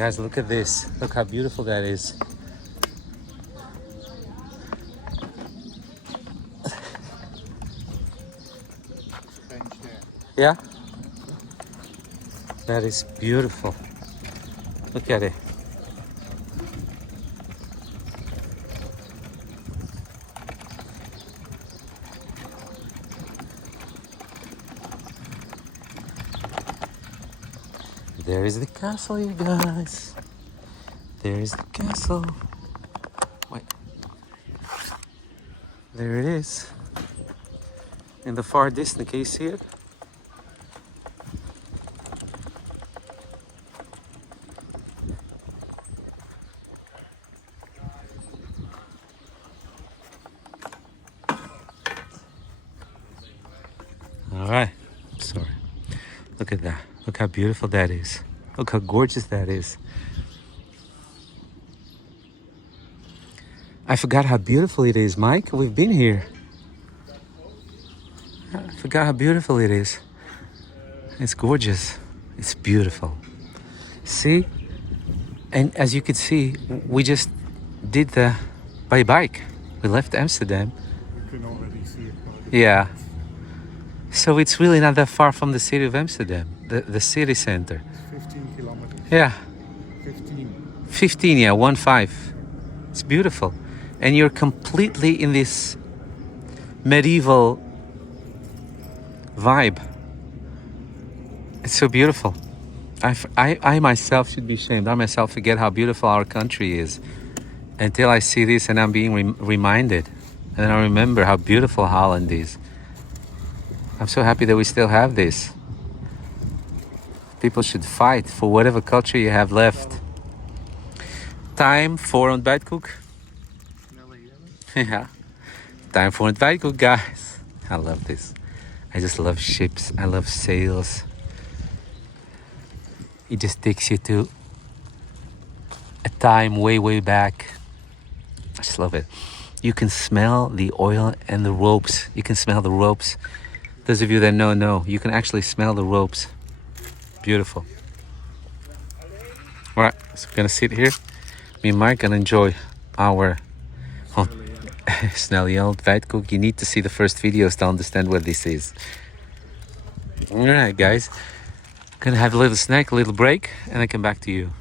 Guys, look at this. Look how beautiful that is. Yeah? That is beautiful. Look at it. There is the castle, you guys. There is the castle. Wait. There it is. In the far distance, can you see it? All right. Sorry. Look at that. Look how beautiful that is. Look how gorgeous that is. I forgot how beautiful it is, Mike. We've been here. I forgot how beautiful it is. It's gorgeous. It's beautiful. See? And as you can see, we just did the by bike. We left Amsterdam. You can already see it. Yeah. So it's really not that far from the city of Amsterdam, the city center. 15 kilometers. Yeah. 15. 15, yeah, 1-5. It's beautiful. And you're completely in this medieval vibe. It's so beautiful. I myself should be ashamed. I myself forget how beautiful our country is until I see this and I'm being reminded. And then I remember how beautiful Holland is. I'm so happy that we still have this. People should fight for whatever culture you have left. Time for ontbijtkoek. Yeah. Time for ontbijtkoek, guys. I love this. I just love ships. I love sails. It just takes you to a time way back. I just love it. You can smell the oil and the ropes. You can smell the ropes. Those of you that know, you can actually smell the ropes. Beautiful. All right, so we're gonna sit here. Me and Mike gonna enjoy our snelly ontbijtkoek. You need to see the first videos to understand what this is. All right, guys. Gonna have a little snack, a little break, and then come back to you.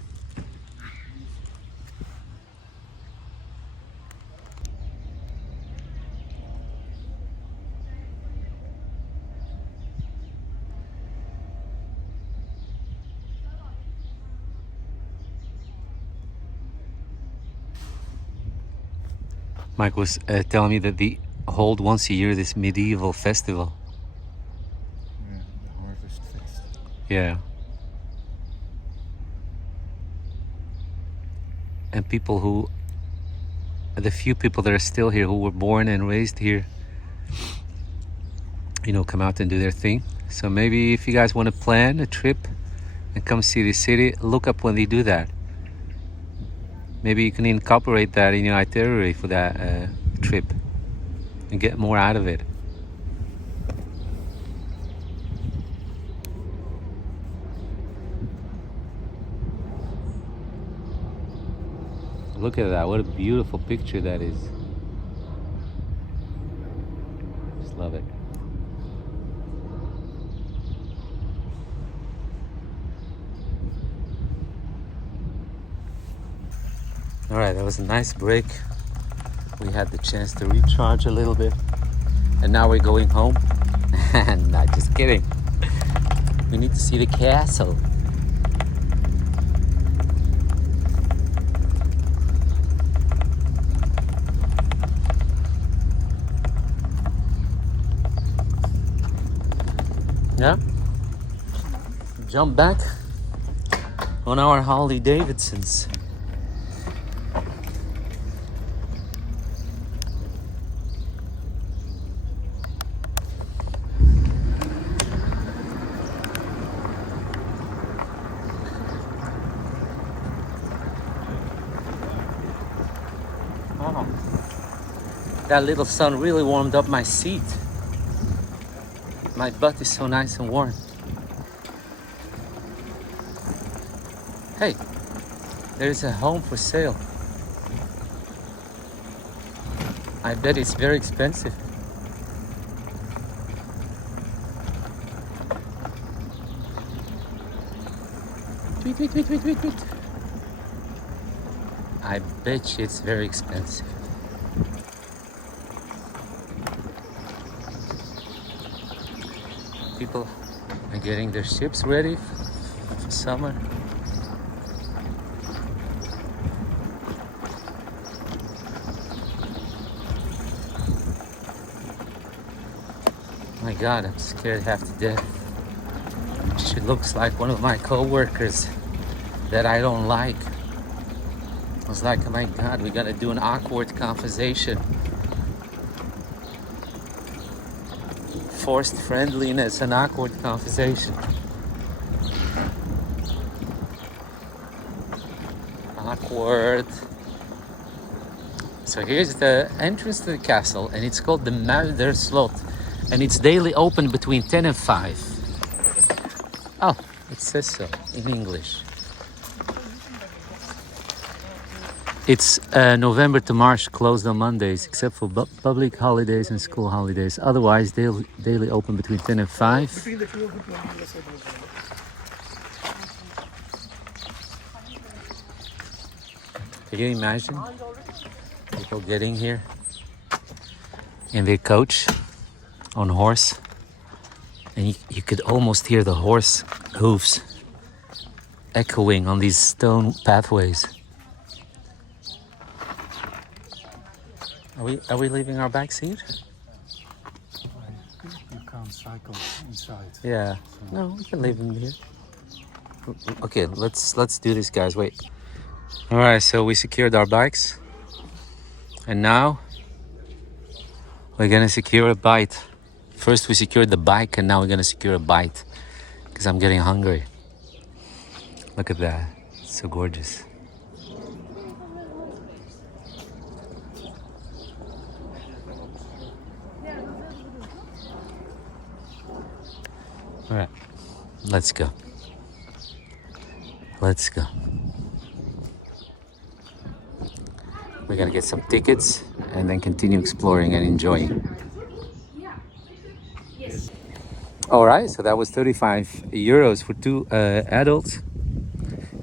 Mike was telling me that they hold once a year this medieval festival. Yeah, the Harvest Fest. Yeah. And people who, the few people that are still here who were born and raised here, you know, come out and do their thing. So maybe if you guys want to plan a trip and come see the city, look up when they do that. Maybe you can incorporate that in your itinerary for that trip and get more out of it. Look at that, what a beautiful picture that is. Just love it. All right, that was a nice break. We had the chance to recharge a little bit. And now we're going home. Not just kidding. We need to see the castle. Yeah? Jump back on our Harley Davidsons. Oh, that little sun really warmed up my seat. My butt is so nice and warm. Hey, There's a home for sale. I bet it's very expensive. Wait, wait, wait, wait, wait, wait. I bet you it's very expensive. People are getting their ships ready for summer. My God, I'm scared half to death. She looks like one of my co-workers that I don't like. I was like, oh my God, we gotta do an awkward conversation. Forced friendliness and awkward conversation. Awkward. So here's the entrance to the castle, and it's called the Muiderslot, and it's daily open between 10 and 5. Oh, it says so in English. It's November to March, closed on Mondays, except for public holidays and school holidays. Otherwise, daily open between 10 and 5. Can you imagine people getting here in their coach on horse? And you could almost hear the horse hooves echoing on these stone pathways. Are we leaving our back seat? You can't cycle inside. Yeah. No, we can leave them here. Okay, let's do this, guys. Wait. All right, so we secured our bikes, and now we're gonna secure a bite. First we secured the bike, and now we're gonna secure a bite because I'm getting hungry. Look at that. It's so gorgeous. All right, let's go. Let's go. We're gonna get some tickets and then continue exploring and enjoying. All right, so that was 35 euros for two adults.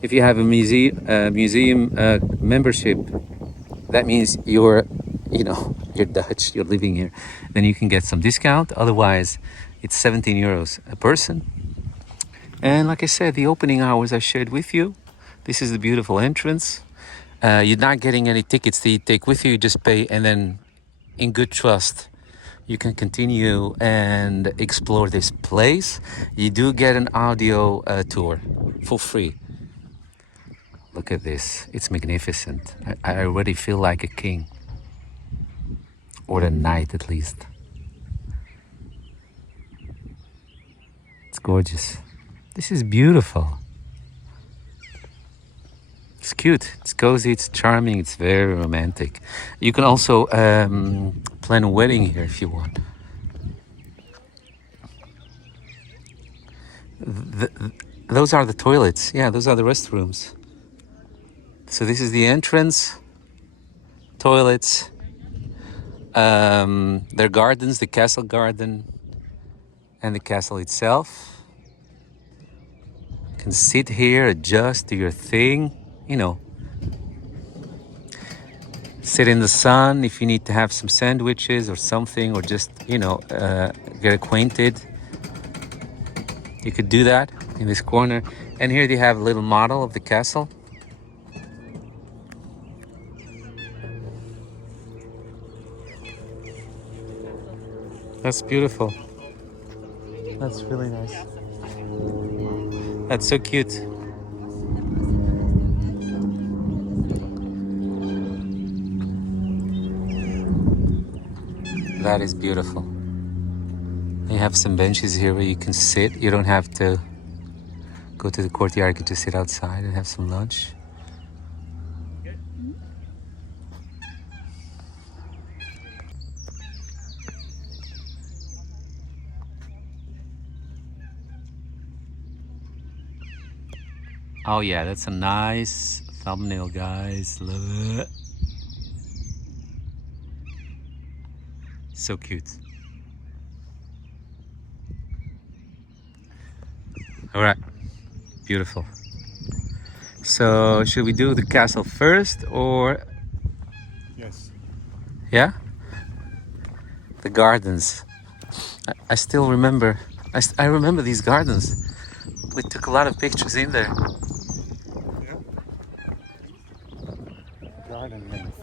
If you have a museum membership, that means you're Dutch, you're living here, then you can get some discount. Otherwise, it's 17 euros a person. And like I said, the opening hours I shared with you. This is the beautiful entrance. You're not getting any tickets that you take with you. You just pay, and then in good trust, you can continue and explore this place. You do get an audio tour for free. Look at this. It's magnificent. I already feel like a king. Or a knight, at least. It's gorgeous. This is beautiful. It's cute, it's cozy, it's charming, it's very romantic. You can also plan a wedding here if you want. Those are the toilets. Yeah, those are the restrooms. So this is the entrance, toilets, their gardens, the castle garden, and the castle itself. You can sit here, adjust, do your thing. Sit in the sun if you need to have some sandwiches or something, or just, get acquainted. You could do that in this corner. And here they have a little model of the castle. That's beautiful. That's really nice. That's so cute. That is beautiful. You have some benches here where you can sit. You don't have to go to the courtyard. You can just sit outside and have some lunch. Oh yeah, that's a nice thumbnail, guys. Look. So cute. All right, beautiful. So should we do the castle first, or Yes. yeah, the gardens? I still remember. I remember these gardens. We took a lot of pictures in there. Yeah. Garden length.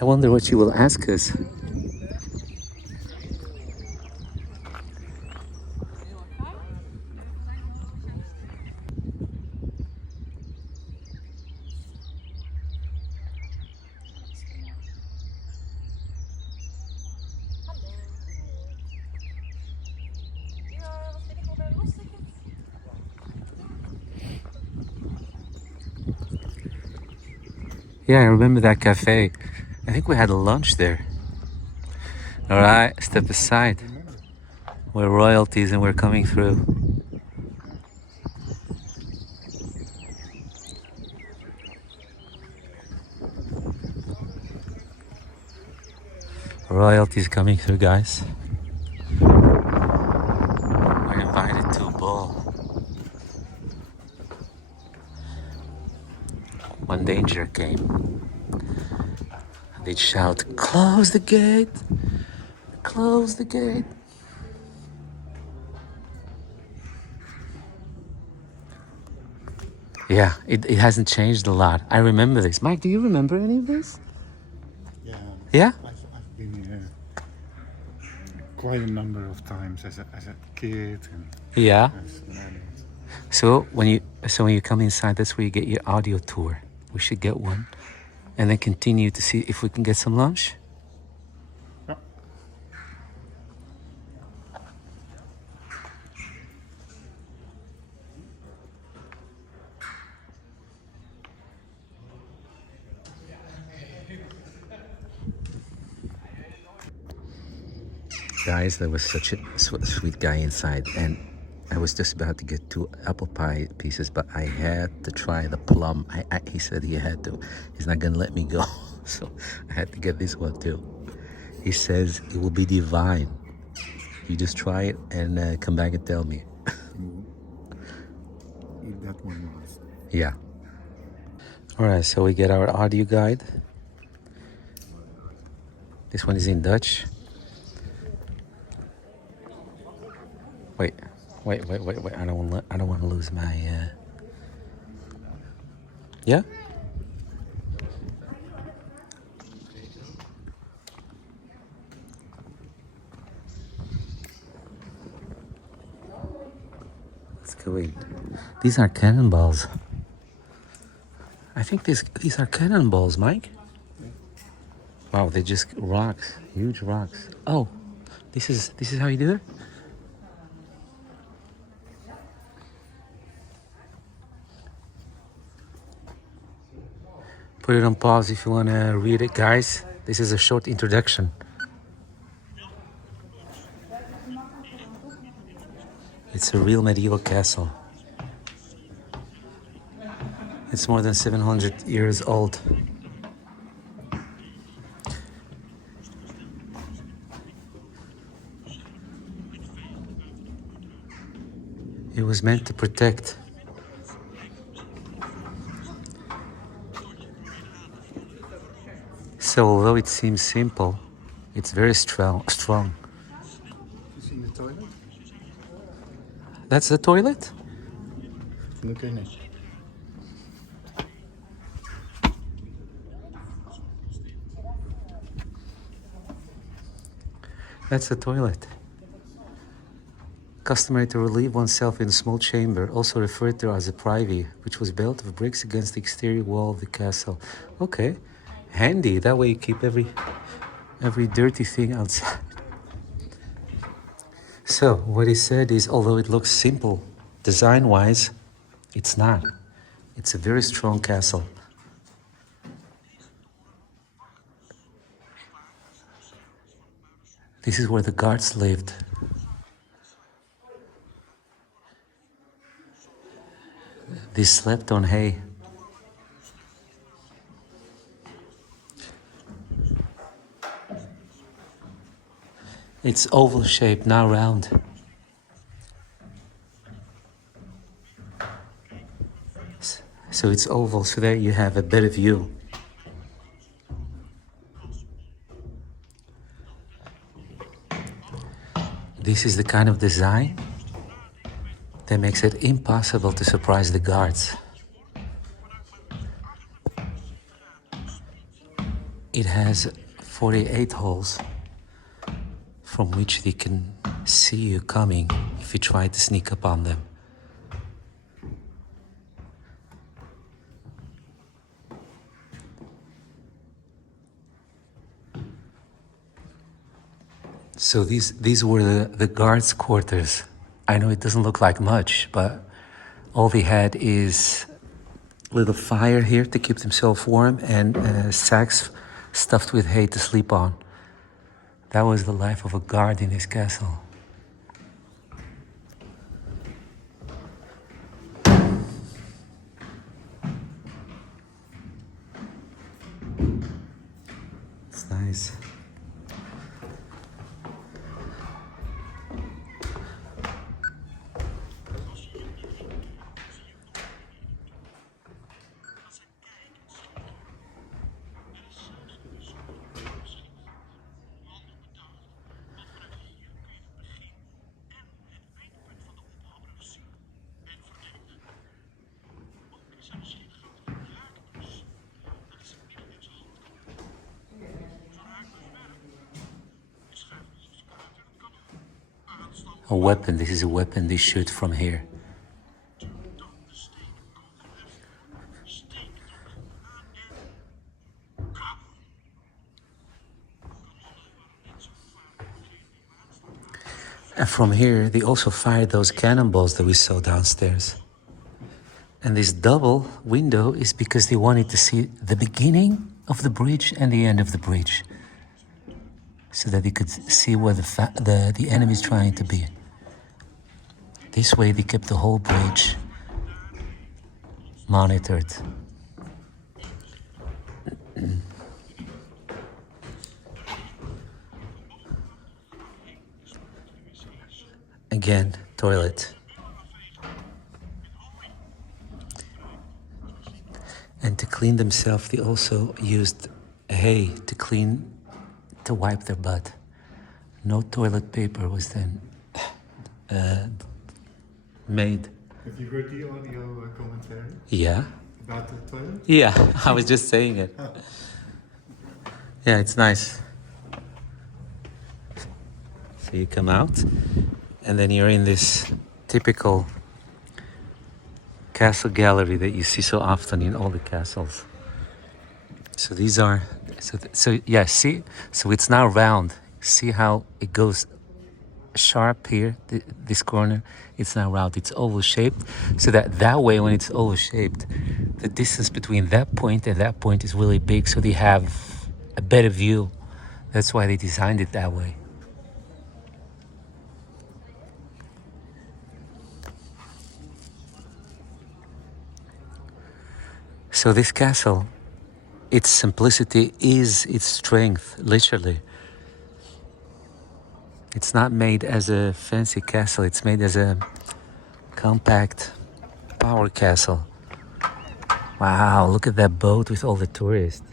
I wonder what she will ask us. Yeah, I remember that cafe. I think we had a lunch there. All right, step aside. Remember? We're royalties and we're coming through. Royalties coming through, guys. We're invited to a ball. When danger came, they'd shout, "Close the gate! Close the gate!" Yeah, it hasn't changed a lot. I remember this. Mike, do you remember any of this? Yeah. Yeah? I've been here quite a number of times as a kid and Yeah. as an adult. So when you come inside, that's where you get your audio tour. We should get one, and then continue to see if we can get some lunch. Yeah. Guys, there was such a sweet guy inside, and I was just about to get 2 apple pie pieces, but I had to try the plum. He said he had to. He's not gonna let me go, so I had to get this one too. He says it will be divine. You just try it and come back and tell me. Eat that one once. Yeah. All right, so we get our audio guide. This one is in Dutch. Wait. I don't want to lose my. Yeah. Let's go in. These are cannonballs. I think these are cannonballs, Mike. Wow, they're just rocks, huge rocks. Oh, this is how you do it. Put it on pause if you want to read it, guys. This is a short introduction. It's a real medieval castle. It's more than 700 years old. It was meant to protect. So although it seems simple, it's very strong. You seen the toilet? That's the toilet? Look in it. That's the toilet. Customary to relieve oneself in a small chamber, also referred to as a privy, which was built of bricks against the exterior wall of the castle. Okay, handy. That way you keep every dirty thing outside. So what he said is, although it looks simple design-wise, it's not. It's a very strong castle. This is where the guards lived. They slept on hay. It's oval shaped, now round. So it's oval, so that you have a better view. This is the kind of design that makes it impossible to surprise the guards. It has 48 holes from which they can see you coming if you try to sneak up on them. So these were the guards' quarters. I know it doesn't look like much, but all they had is a little fire here to keep themselves warm and sacks stuffed with hay to sleep on. That was the life of a guard in this castle. It's nice. A weapon, this is a weapon they shoot from here. And from here, they also fired those cannonballs that we saw downstairs. And this double window is because they wanted to see the beginning of the bridge and the end of the bridge, so that they could see where the enemy is trying to be. This way they kept the whole bridge monitored. Again, toilet. And to clean themselves, they also used hay to wipe their butt. No toilet paper was then made. Have you heard the audio commentary Yeah. about the toilet? Yeah, I was just saying it. Yeah, it's nice. So you come out, and then you're in this typical castle gallery that you see so often in all the castles. So these are, yeah, see? So it's now round. See how it goes sharp here, this corner? It's now round, it's oval shaped. So that way, when it's oval shaped, the distance between that point and that point is really big, so they have a better view. That's why they designed it that way. So this castle, its simplicity is its strength, literally. It's not made as a fancy castle, it's made as a compact power castle. Wow, look at that boat with all the tourists.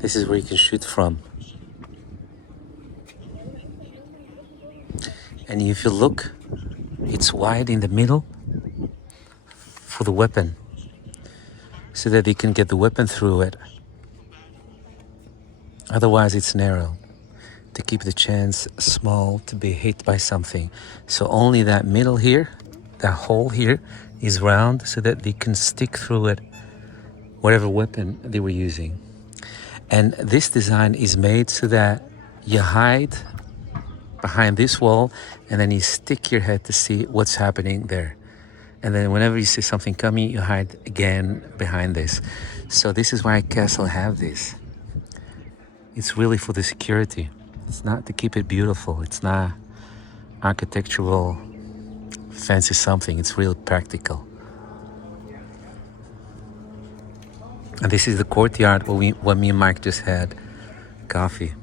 This is where you can shoot from. And if you look, it's wide in the middle for the weapon, so that they can get the weapon through it. Otherwise, it's narrow, to keep the chance small to be hit by something. So only that middle here, that hole here, is round so that they can stick through it, whatever weapon they were using. And this design is made so that you hide behind this wall and then you stick your head to see what's happening there. And then whenever you see something coming, you hide again behind this. So this is why castle have this. It's really for the security. It's not to keep it beautiful. It's not architectural fancy something. It's real practical. And this is the courtyard where me and Mike just had coffee.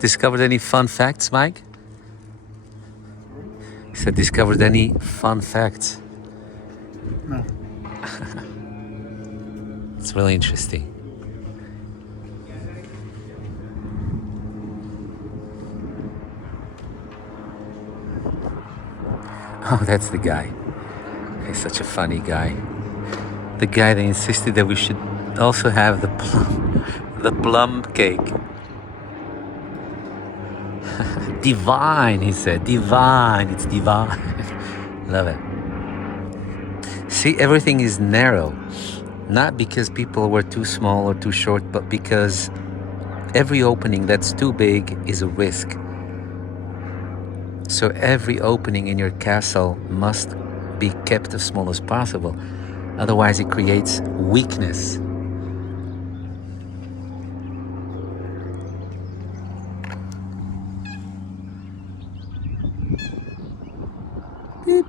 Discovered any fun facts, Mike? He said, discovered any fun facts? No. It's really interesting. Oh, that's the guy. He's such a funny guy. The guy that insisted that we should also have the plum cake. Divine, he said. Divine, it's divine. Love it. See, everything is narrow. Not because people were too small or too short, but because every opening that's too big is a risk. So every opening in your castle must be kept as small as possible. Otherwise it creates weakness. Beep.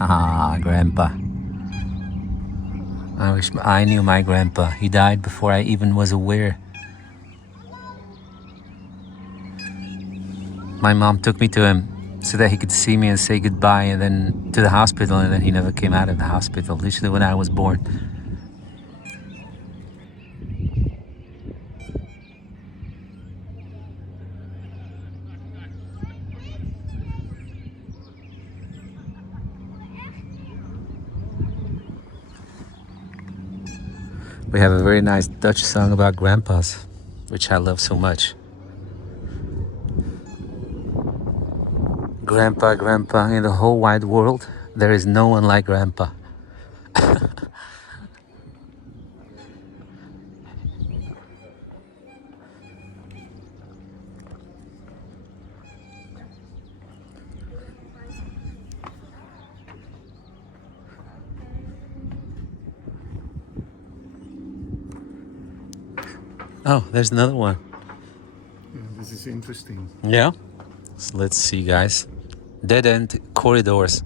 Ah, Grandpa. I wish I knew my grandpa. He died before I even was aware. My mom took me to him so that he could see me and say goodbye, and then to the hospital, and then he never came out of the hospital, literally when I was born. We have a very nice Dutch song about grandpas, which I love so much. Grandpa, grandpa, in the whole wide world, there is no one like grandpa. Oh, there's another one. Yeah, this is interesting. Yeah? So let's see, guys. Dead-end corridors.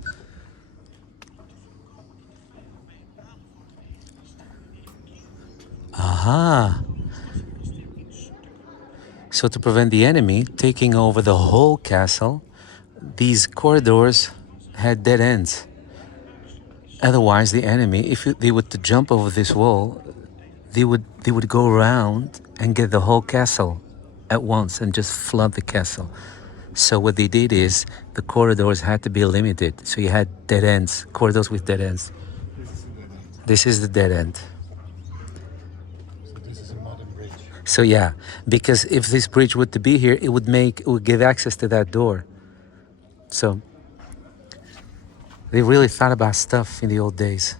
Aha. So to prevent the enemy taking over the whole castle, these corridors had dead ends. Otherwise, the enemy, if they were to jump over this wall, they would go around and get the whole castle at once and just flood the castle. So what they did is the corridors had to be limited. So you had dead ends, corridors with dead ends. This is a dead end. This is the dead end. So this is a modern bridge. So yeah, because if this bridge were to be here, it would give access to that door. So they really thought about stuff in the old days.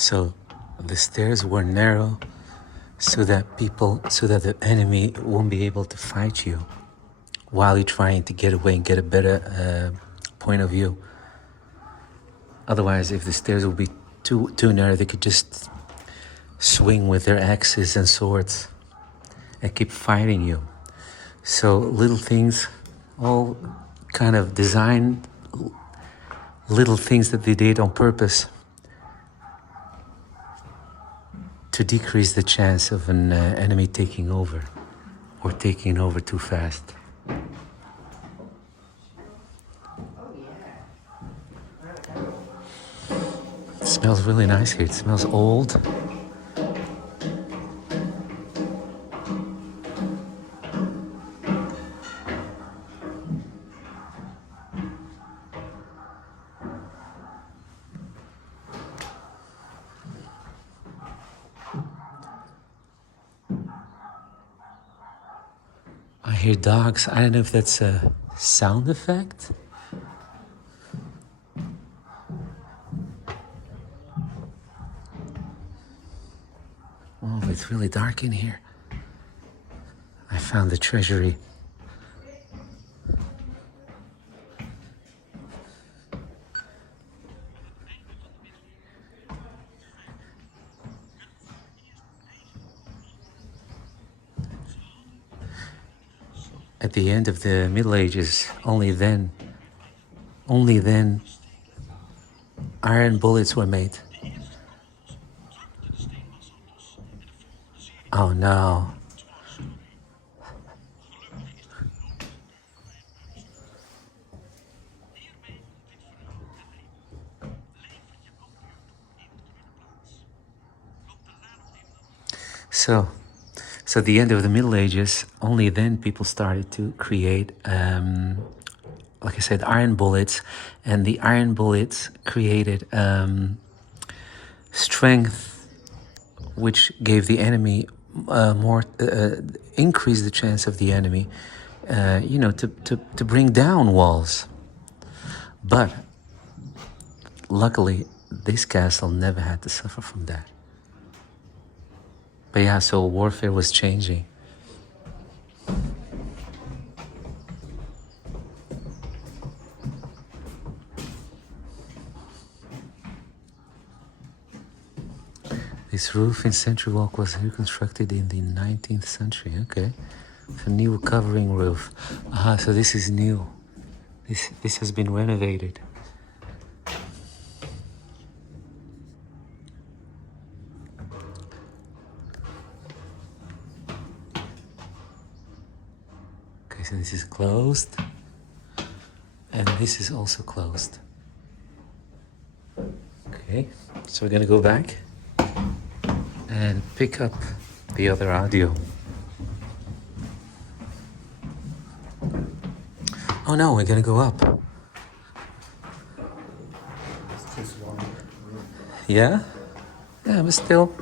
So the stairs were narrow so that the enemy won't be able to fight you while you're trying to get away and get a better point of view. Otherwise, if the stairs would be too narrow, they could just swing with their axes and swords and keep fighting you. So little things, all kind of designed little things that they did on purpose to decrease the chance of an enemy taking over or taking over too fast. It smells really nice here. It smells old. I hear dogs. I don't know if that's a sound effect. Oh, it's really dark in here. I found the treasury. At the end of the Middle Ages, only then, iron bullets were made. Oh no. So at the end of the Middle Ages, only then people started to create, like I said, iron bullets, and the iron bullets created strength, which gave the enemy increased the chance of the enemy, to bring down walls. But luckily, this castle never had to suffer from that. But yeah, so warfare was changing. This roof in Century Walk was reconstructed in the 19th century. Okay, it's a new covering roof. So this is new. This has been renovated. Okay, so this is closed, and this is also closed. Okay, so we're gonna go back and pick up the other audio. Oh no, we're gonna go up. It's just one room. Yeah? Yeah, but still.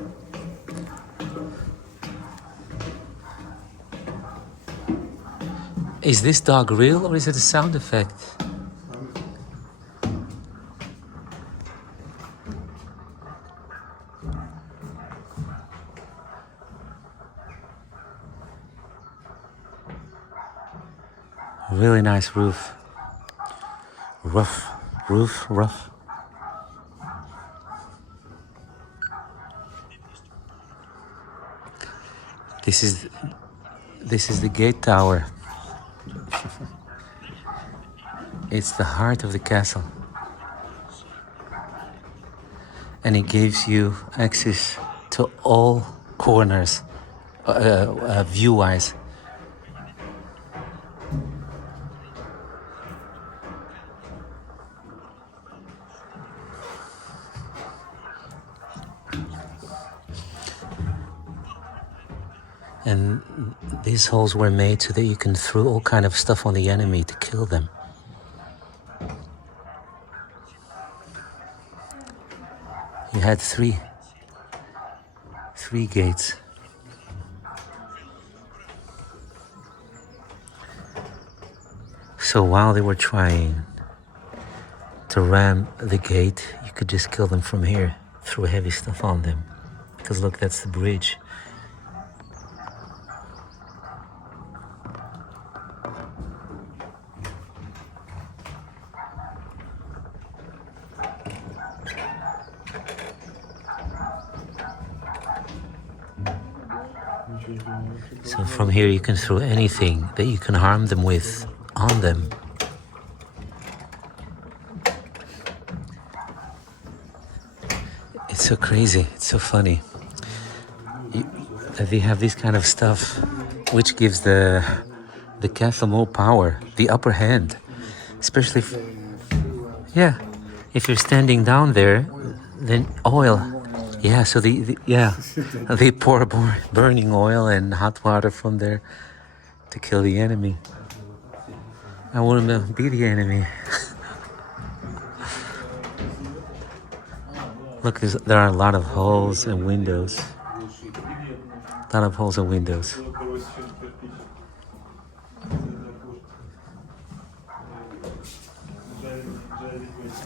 Is this dog real or is it a sound effect? Really nice roof. Rough. This is the gate tower. It's the heart of the castle. And it gives you access to all corners, view-wise. And these holes were made so that you can throw all kind of stuff on the enemy to kill them. You had three gates. So while they were trying to ram the gate, you could just kill them from here threw heavy stuff on them. Because look, that's the bridge. So from here you can throw anything that you can harm them with on them. It's so crazy, it's so funny. They have this kind of stuff which gives the castle more power, the upper hand. Especially yeah, if you're standing down there, then oil. Yeah, so they pour burning oil and hot water from there to kill the enemy. I want to be the enemy. Look, there are a lot of holes and windows. A lot of holes and windows.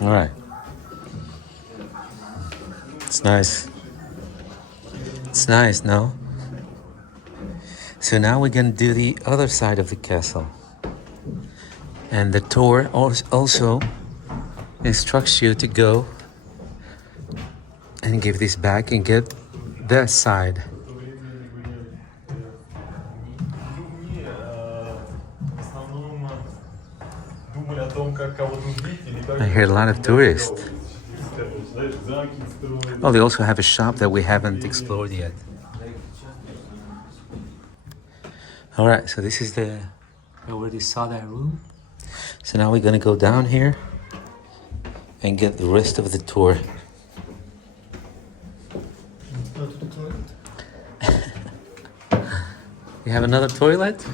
All right. It's nice. It's nice, no? So now we're going to do the other side of the castle. And the tour also instructs you to go and give this back and get that side. I hear a lot of tourists. Oh, they also have a shop that we haven't explored yet. All right, so this is I already saw that room. So now we're gonna go down here and get the rest of the tour. Go to the toilet. You have another toilet?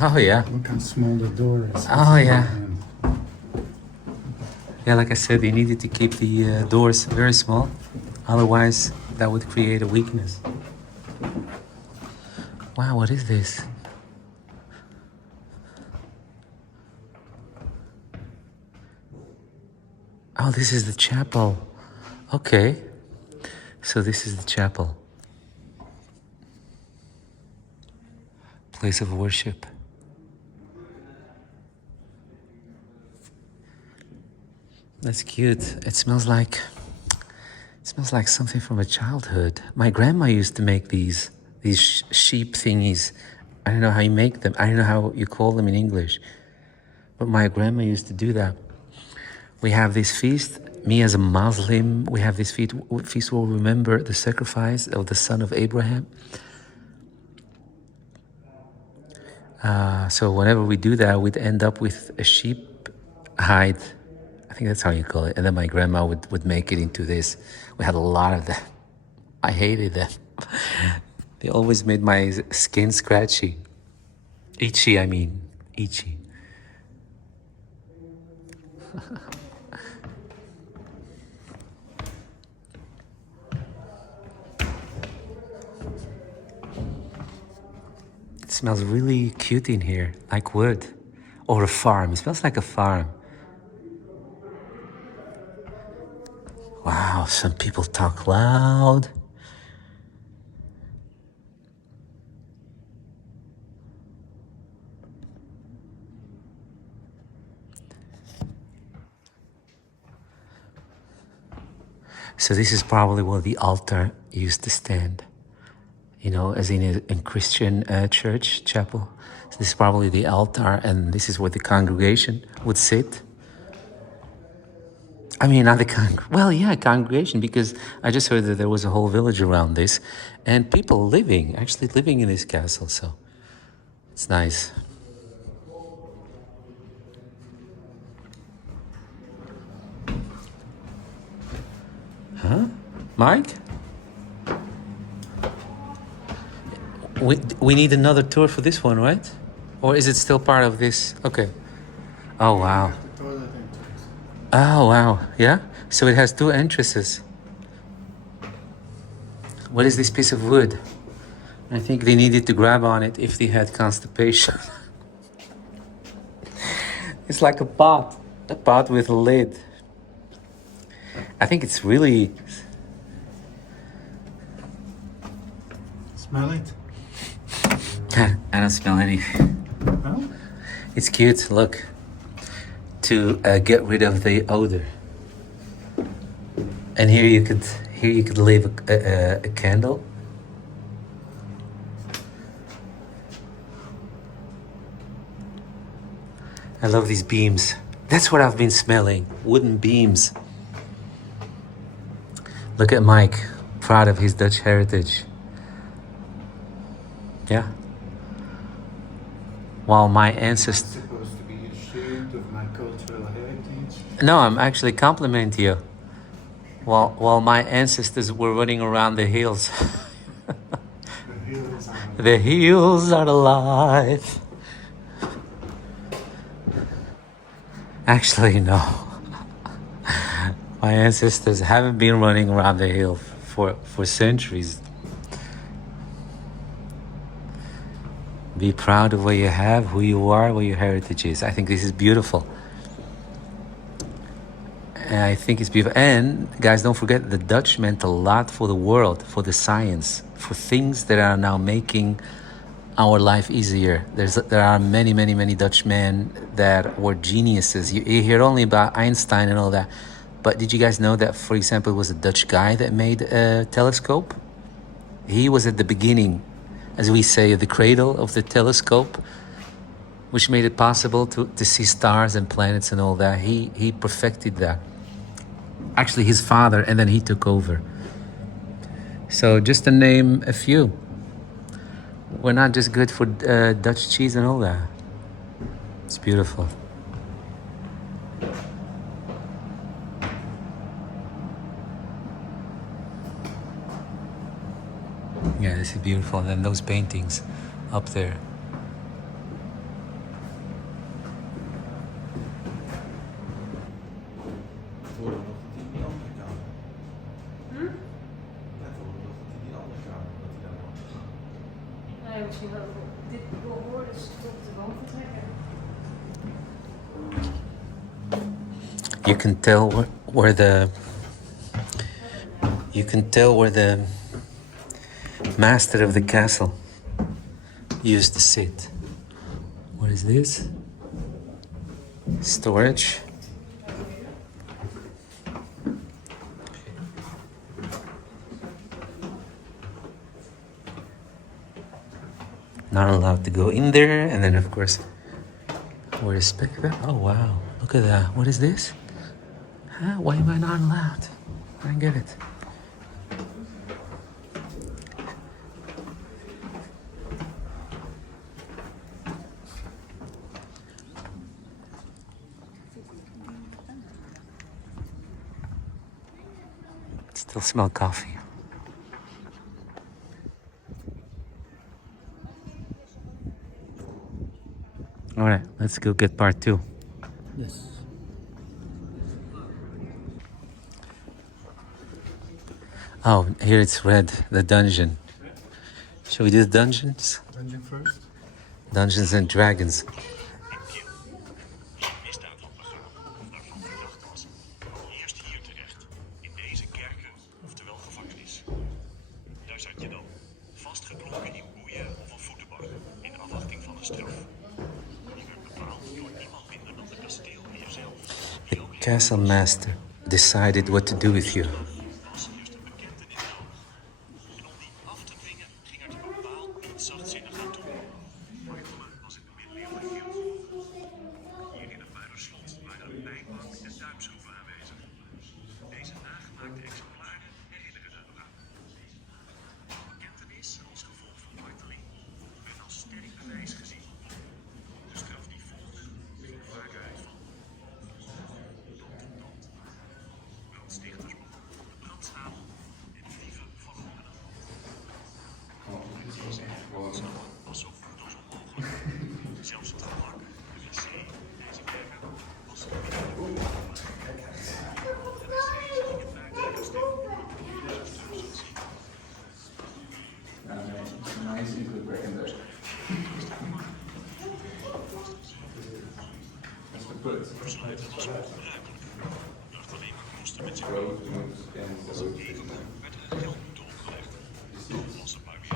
Oh yeah. Look how small the door is. Oh yeah. Yeah, like I said, they needed to keep the doors very small. Otherwise, that would create a weakness. Wow, what is this? Oh, this is the chapel. Okay. So this is the chapel. Place of worship. That's cute. It smells like something from a childhood. My grandma used to make these sheep thingies. I don't know how you make them. I don't know how you call them in English. But my grandma used to do that. We have this feast. Me as a Muslim, we have this feast where we remember the sacrifice of the son of Abraham. So whenever we do that, we'd end up with a sheep hide. I think that's how you call it. And then my grandma would make it into this. We had a lot of them. I hated them. They always made my skin scratchy. Itchy. It smells really cute in here, like wood. Or a farm. It smells like a farm. Wow, some people talk loud. So this is probably where the altar used to stand. You know, as in a Christian church, chapel. So this is probably the altar, and this is where the congregation would sit. I mean, not the congregation, because I just heard that there was a whole village around this, and people actually living in this castle, so it's nice. Huh? Mike? We need another tour for this one, right? Or is it still part of this? Okay. Oh, wow. Oh, wow. Yeah? So it has two entrances. What is this piece of wood? I think they needed to grab on it if they had constipation. It's like a pot with a lid. I think it's really Smell it. I don't smell anything. No? It's cute, look. To get rid of the odor. And here you could leave a candle. I love these beams. That's what I've been smelling. Wooden beams. Look at Mike, proud of his Dutch heritage. Yeah. While my ancestors... I'm supposed to be ashamed of my cultural heritage. No, I'm actually complimenting you. While my ancestors were running around the hills. The hills are... The hills are alive. Actually, no. My ancestors haven't been running around the hill for centuries. Be proud of what you have, who you are, what your heritage is. I think this is beautiful. And I think it's beautiful. And guys, don't forget the Dutch meant a lot for the world, for the science, for things that are now making our life easier. There are many Dutchmen that were geniuses. You hear only about Einstein and all that. But did you guys know that, for example, it was a Dutch guy that made a telescope? He was at the beginning, as we say, the cradle of the telescope, which made it possible to see stars and planets and all that. He perfected that. Actually, his father, and then he took over. So just to name a few. We're not just good for Dutch cheese and all that. It's beautiful. Yeah, this is beautiful. And then those paintings up there. Misschien wel dit horen, dus tot de boven trekken. You can tell where the master of the castle used to sit. What is this? Storage. Not allowed to go in there, and then of course we respect that. Oh wow, look at that. What is this? Huh? Why am I not allowed? I don't get it. Still smell coffee. All right, let's go get part 2. Yes. Oh, here it's red, the dungeon. Shall we do the dungeons? Dungeon first? Dungeons and Dragons. The castle master decided what to do with you.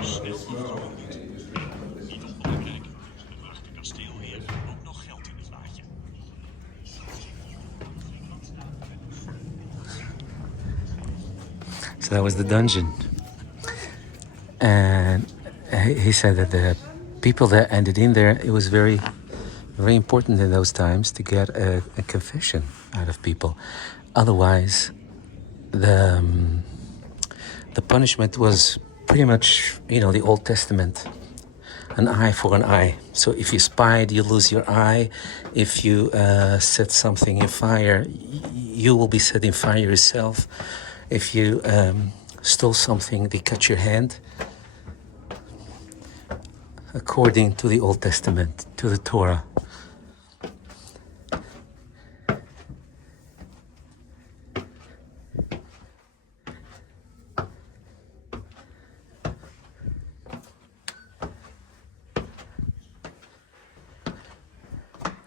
Snel afgelopen niet. Niet onbelangrijk. De prachtige kasteel heeft ook nog geld in het laadje. So that was the dungeon. And he said that the people that ended in there, it was very, very important in those times to get a confession out of people. Otherwise, the punishment was pretty much, the Old Testament, an eye for an eye. So if you spied, you lose your eye. If you set something in fire, you will be set in fire yourself. If you stole something, they cut your hand. According to the Old Testament, to the Torah.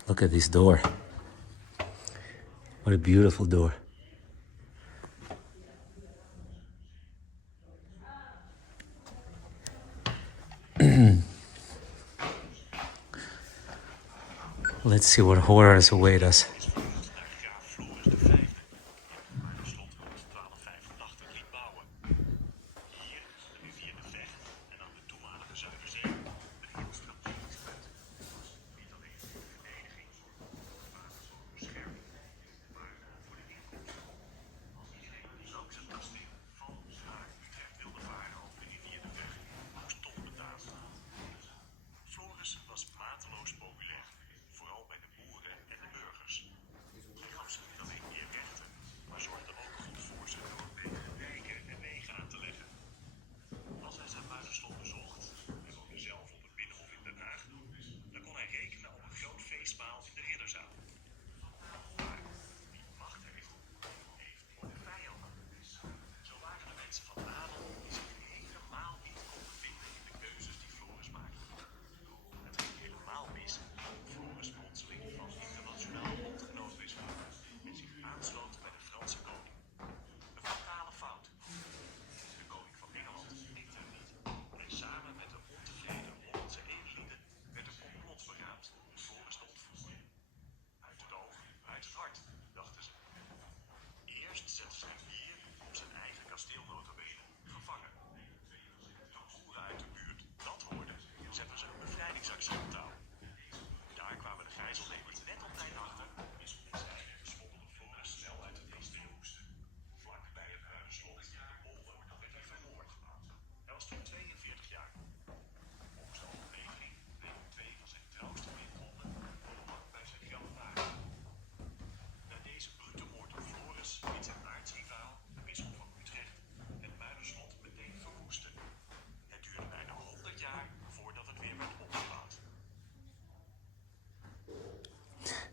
Look at this door. What a beautiful door. Let's see what horrors await us.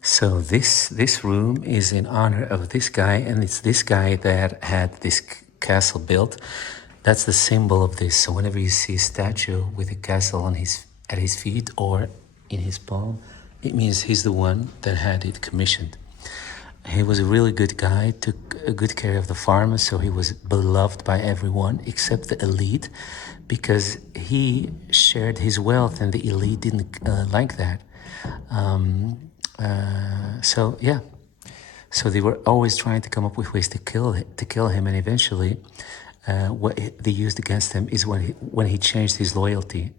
So this room is in honor of this guy, and it's this guy that had this castle built. That's the symbol of this. So whenever you see a statue with a castle on at his feet or in his palm, it means he's the one that had it commissioned. He was a really good guy, took good care of the farmers, so he was beloved by everyone except the elite, because he shared his wealth and the elite didn't like that. So they were always trying to come up with ways to kill him, and eventually what they used against him is when he changed his loyalty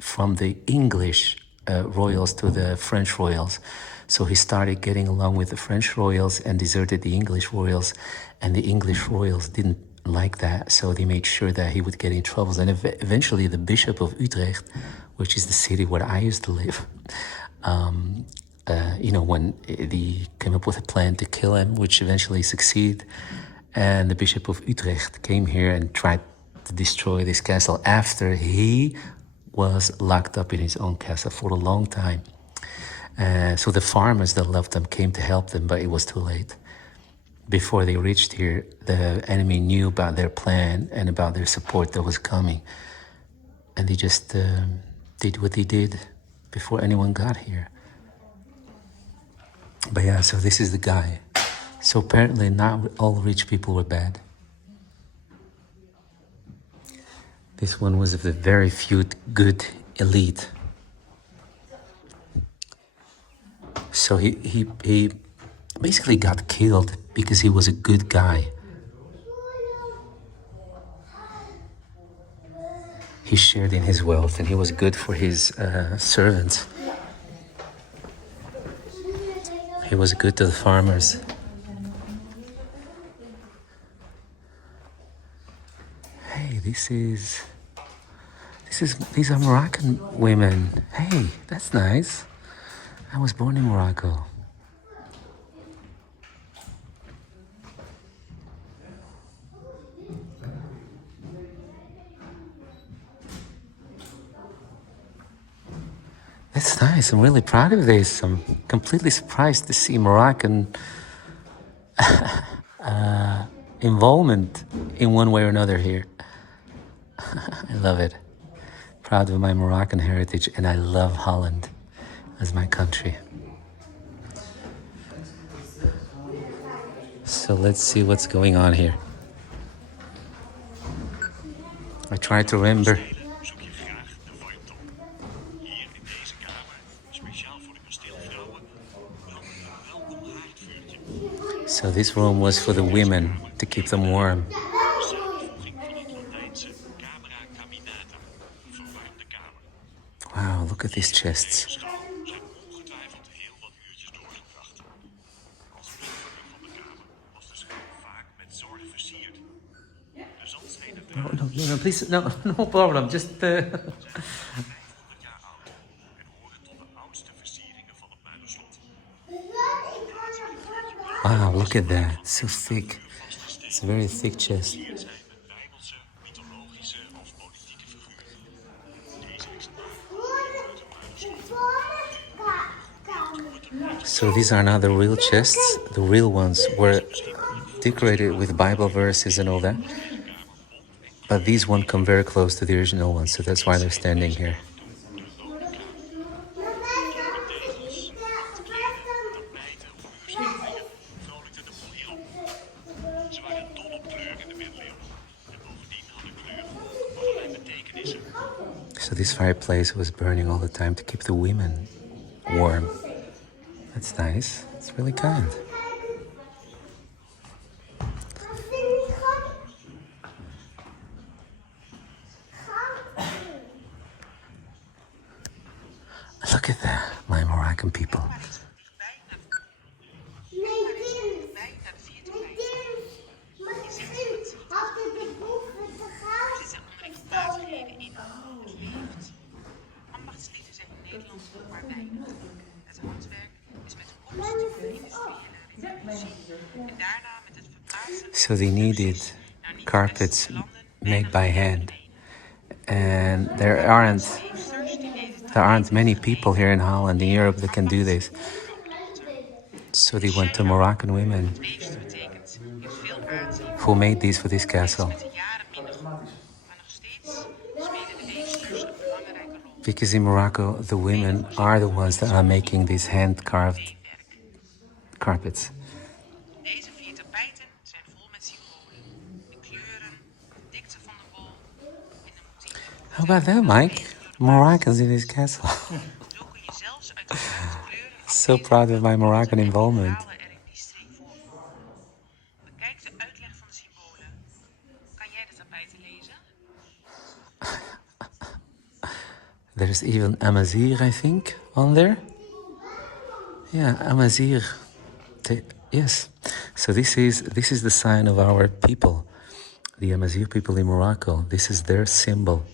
from the English royals to the French royals. So he started getting along with the French royals and deserted the English royals, and the English royals didn't like that, so they made sure that he would get in trouble. And eventually the Bishop of Utrecht, which is the city where I used to live, when they came up with a plan to kill him, which eventually succeeded, and the Bishop of Utrecht came here and tried to destroy this castle after he was locked up in his own castle for a long time. So the farmers that loved them came to help them, but it was too late. Before they reached here, the enemy knew about their plan and about their support that was coming. And they just did what they did before anyone got here. But yeah, so this is the guy. So apparently not all rich people were bad. This one was of the very few good elite. So he basically got killed because he was a good guy. He shared in his wealth and he was good for his servants. He was good to the farmers. Hey, these are Moroccan women. Hey, that's nice. I was born in Morocco. That's nice. I'm really proud of this. I'm completely surprised to see Moroccan involvement in one way or another here. I love it. Proud of my Moroccan heritage, and I love Holland as my country. So let's see what's going on here. I try to remember. Zoek je graag de warmtop. Hier in deze kamer, speciaal voor de kasteelvrouwen, wel een haardvuurtje. So this room was for the women to keep them warm. Samenvoeging van het Latijnse camera caminata, verwarmde kamer. Wow, look at these chests. Deze schouw zijn ongetwijfeld heel wat uurtjes doorgebracht. Als invulling van de kamer was de schouw vaak met zorg versierd. De zandstenen No, please, no problem. Just. 500 jaar oud en horen tot de oudste versieringen van het Muiderslot. Wow, look at that. So thick. It's a very thick chest. Versierd zijn met bijbelse, mythologische of politieke figuren. Deze exemplaren So these are not the real chests. The real ones were decorated with Bible verses and all that. But these one come very close to the original one, so that's why they're standing here. vrolijkten de boel hier op. Ze waren dol op kleur in de middeleeuwen. En bovendien hadden kleuren ook allerlei betekenissen. So this fireplace was burning all the time to keep the women warm. That's nice. It's really kind. Look at that, my Moroccan people. Ambachtslieden zijn in Nederland nog maar weinig. Het handwerk is met de komst van industriële revolutie en daarna met het verplaatsen So they needed carpets made by hand. And there aren't many people here in Holland, in Europe, that can do this. So they went to Moroccan women weefster betekent in veel aard who made these for this castle. met de jaren minder goed. Maar nog steeds spelen de weefsters een belangrijke rol. Because in Morocco, the women are the ones that are making these hand-carved carpets. Deze 4 tapijten zijn vol met symbolen. De kleuren, de dikte van de wol en de motieven. How about that, Mike? Moroccans in this castle. Zo kun je zelfs uit de kleuren So proud of my Moroccan involvement. verhalen er in die streek voorkomen. Bekijk de uitleg van de symbolen. Kan jij de tapijten lezen? There's even Amazir, I think, on there. Yeah, Amazir. Yes. So this is the sign of our people, the Amazir people in Morocco. This is their symbol,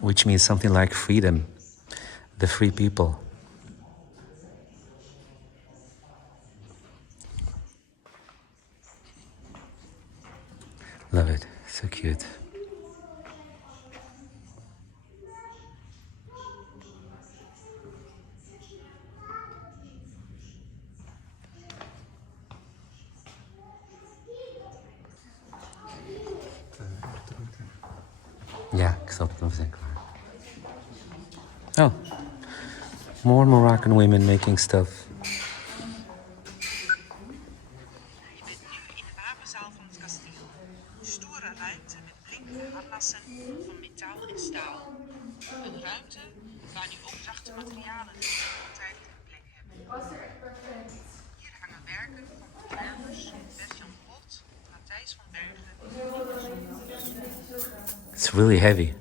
which means something like freedom, the free people. Love it. So cute. Ja, ik snap het, we zijn klaar. Oh, more Moroccan women making stuff. Je bent nu in de wapenzaal van het kasteel. Stoere ruimte met veel ruimte, waar nu ook zachte materialen altijd een plek hebben. Was er echt perfect. Hier hangen werken van ontwerpers Bert-Jan Rot, Matthijs van Bergen. It's really heavy.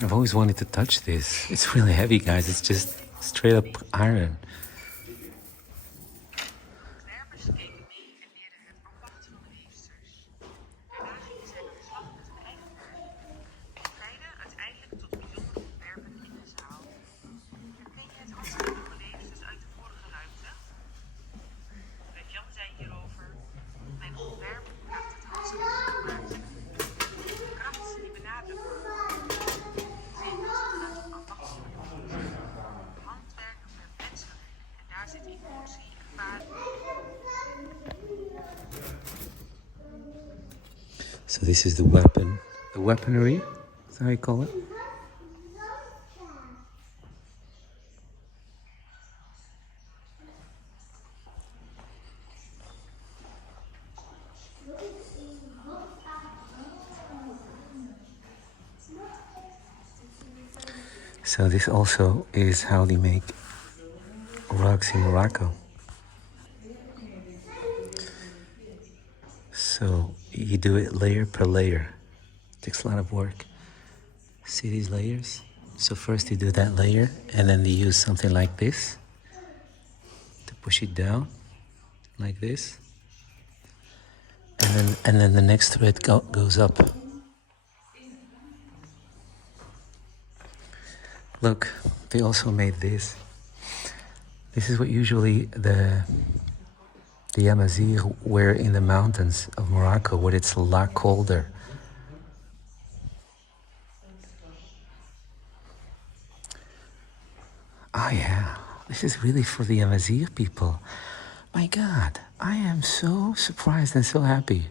I've always wanted to touch this. It's really heavy, guys. It's just straight up iron. Ontwerpers keken mee en leerden het ambacht van de weefsters. Daarna gingen zij aan de slag met hun eigen werk. Dit leidde uiteindelijk tot bijzondere ontwerpen in de zaal. Herken je het handschrift van de weefsters uit de vorige ruimte? Bert-Jan zei hierover: mijn ontwerp raakt het handschrift van de maatje. De kracht die benadrukt wordt. Handwerk met menselijk. En daar zit emotie, ervaring. So this is the weapon, the weaponry. Is that how you call it? So this also is how they make rugs in Morocco. So you do it layer per layer. Takes a lot of work. See these layers? So first you do that layer and then you use something like this to push it down, like this. And then the next thread goes up. Look, they also made this. This is what usually the Amazigh wear in the mountains of Morocco, where it's a lot colder. Oh yeah, this is really for the Amazigh people. My God, I am so surprised and so happy.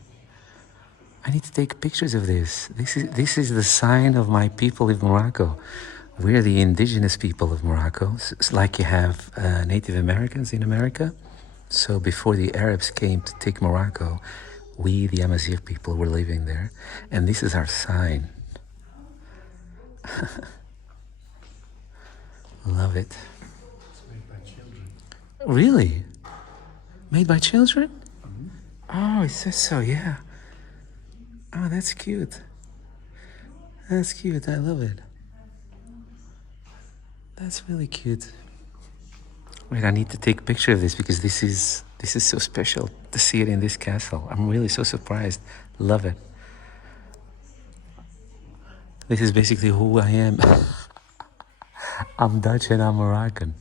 I need to take pictures of this. This is the sign of my people in Morocco. We're the indigenous people of Morocco. It's like you have Native Americans in America. So before the Arabs came to take Morocco, we, the Amazigh people, were living there. And this is our sign. Love it. It's made by children. Really? Made by children? Oh, it says so, yeah. Oh, that's cute. That's cute. I love it. That's really cute. Wait, I need to take a picture of this because this is so special to see it in this castle. I'm really so surprised. Love it. This is basically who I am. I'm Dutch and I'm Moroccan.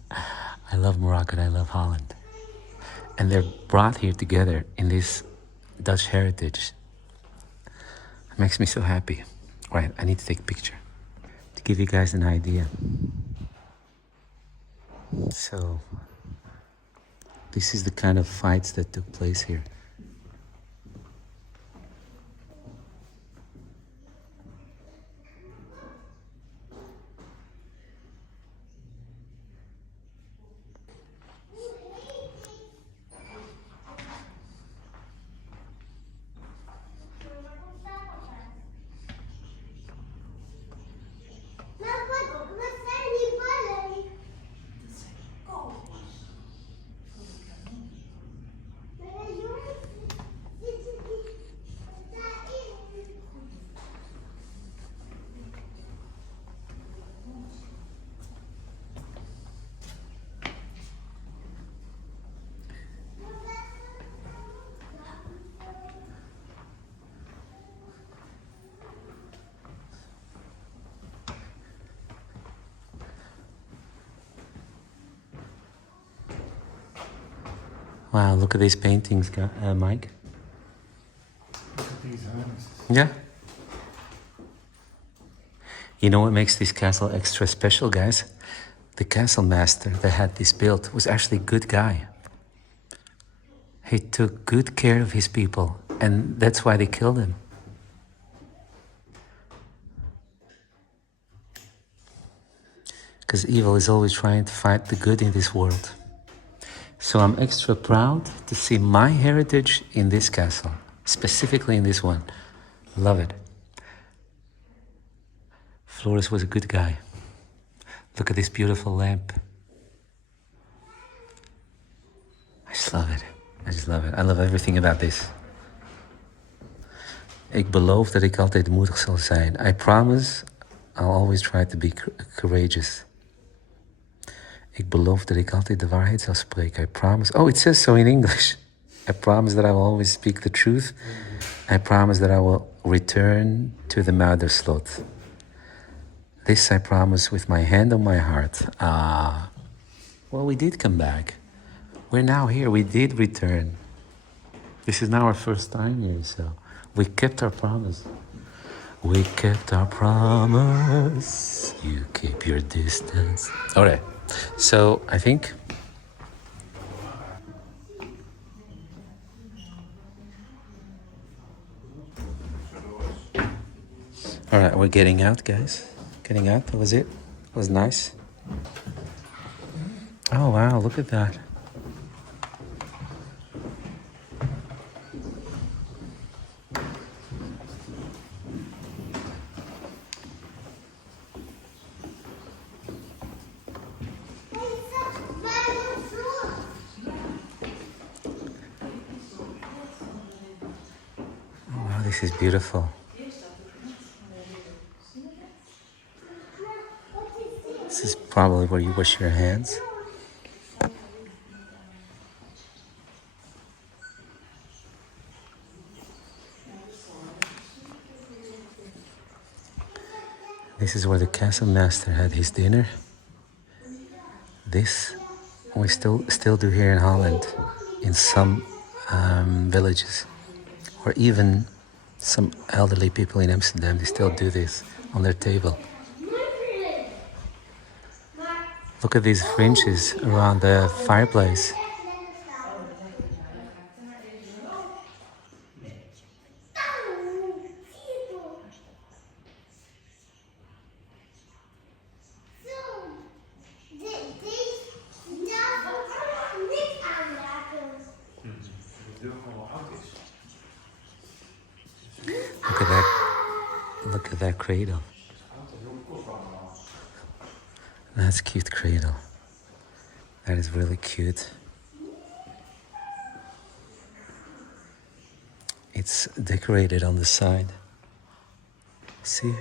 I love Morocco and I love Holland. And they're brought here together in this Dutch heritage. It makes me so happy. Right, I need to take a picture to give you guys an idea. So, this is the kind of fights that took place here. Wow, look at these paintings, Mike. Look at these hands. Yeah. You know what makes this castle extra special, guys? The castle master that had this built was actually a good guy. He took good care of his people, and that's why they killed him. Because evil is always trying to fight the good in this world. So I'm extra proud to see my heritage in this castle, specifically in this one. Love it. Flores was a good guy. Look at this beautiful lamp. I just love it. I just love it. I love everything about this. Ik beloof dat ik altijd moedig zal zijn. I promise I'll always try to be courageous. Ik beloof dat ik altijd de waarheid zal spreken. I promise. Oh, it says so in English. I promise that I will always speak the truth. I promise that I will return to the Muiderslot. This I promise with my hand on my heart. Ah, well, we did come back. We're now here. We did return. This is now our first time here, so we kept our promise. We kept our promise. You keep your distance. All right. So I think. All right, we're getting out, guys. Getting out. That was it. It was nice. Oh wow! Look at that. Wow, this is beautiful. This is probably where you wash your hands. This is where the castle master had his dinner. This we still do here in Holland, in some villages, or even some elderly people in Amsterdam. They still do this on their table. Look at these fringes around the fireplace. Look at that. Look at that cradle. That's cute cradle. That is really cute. It's decorated on the side. See?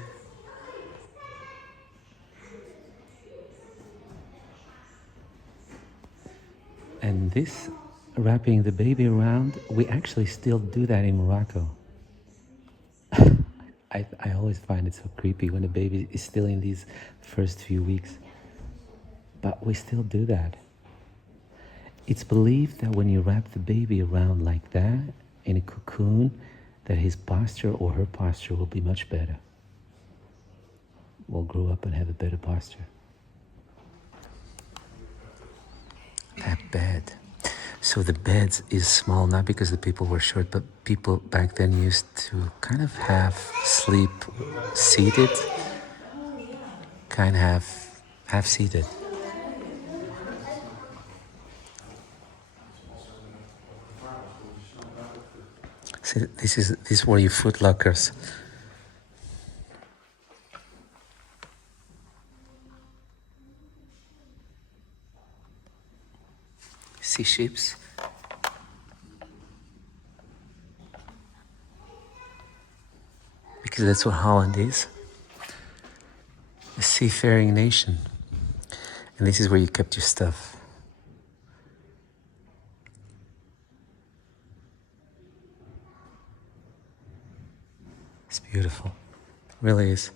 And this wrapping the baby around, we actually still do that in Morocco. I always find it so creepy when a baby is still in these first few weeks. But we still do that. It's believed that when you wrap the baby around like that, in a cocoon, that his posture or her posture will be much better. Will grow up and have a better posture. That bed. So the bed is small, not because the people were short, but people back then used to kind of have sleep seated, kind of half seated. See, these were your foot lockers. See ships? Because that's what Holland is. A seafaring nation. And this is where you kept your stuff. It's beautiful. It really is.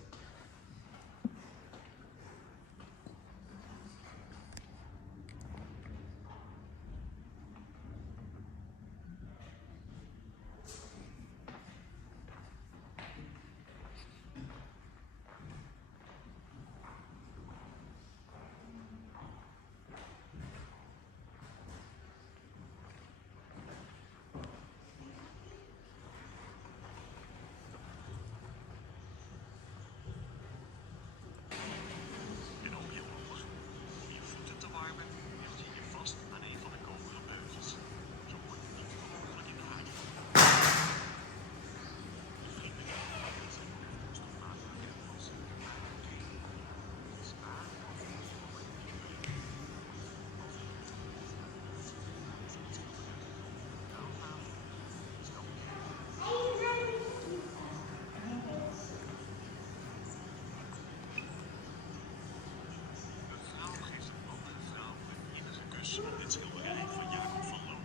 is op dit schilderij van Jacob van Loo.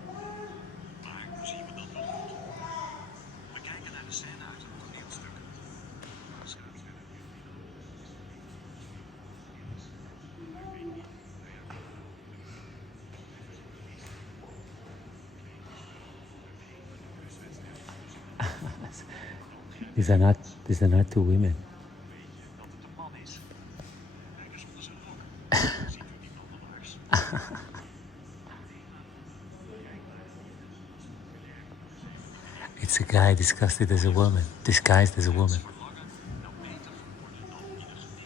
Maar zien we dat nog goed? We kijken naar de scène uit een toneelstuk. These are not two women. Dat het een man is. Kijk eens onder zijn rok. Ziet u die blonde laars? It's a guy disguised as a woman. Disguised as a woman. Nou beter verwoorden dan in een gedicht.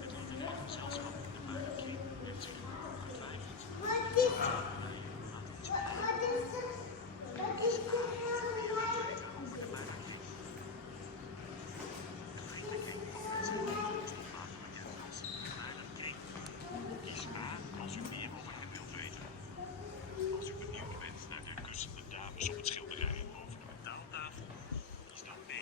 Het literaire gezelschap in de Muiderkring heeft zich ongetwijfeld Kies A als u meer over hem wilt weten. Als u benieuwd bent naar de kussende dames op het schilderij boven de metaaltafel, kies dan B.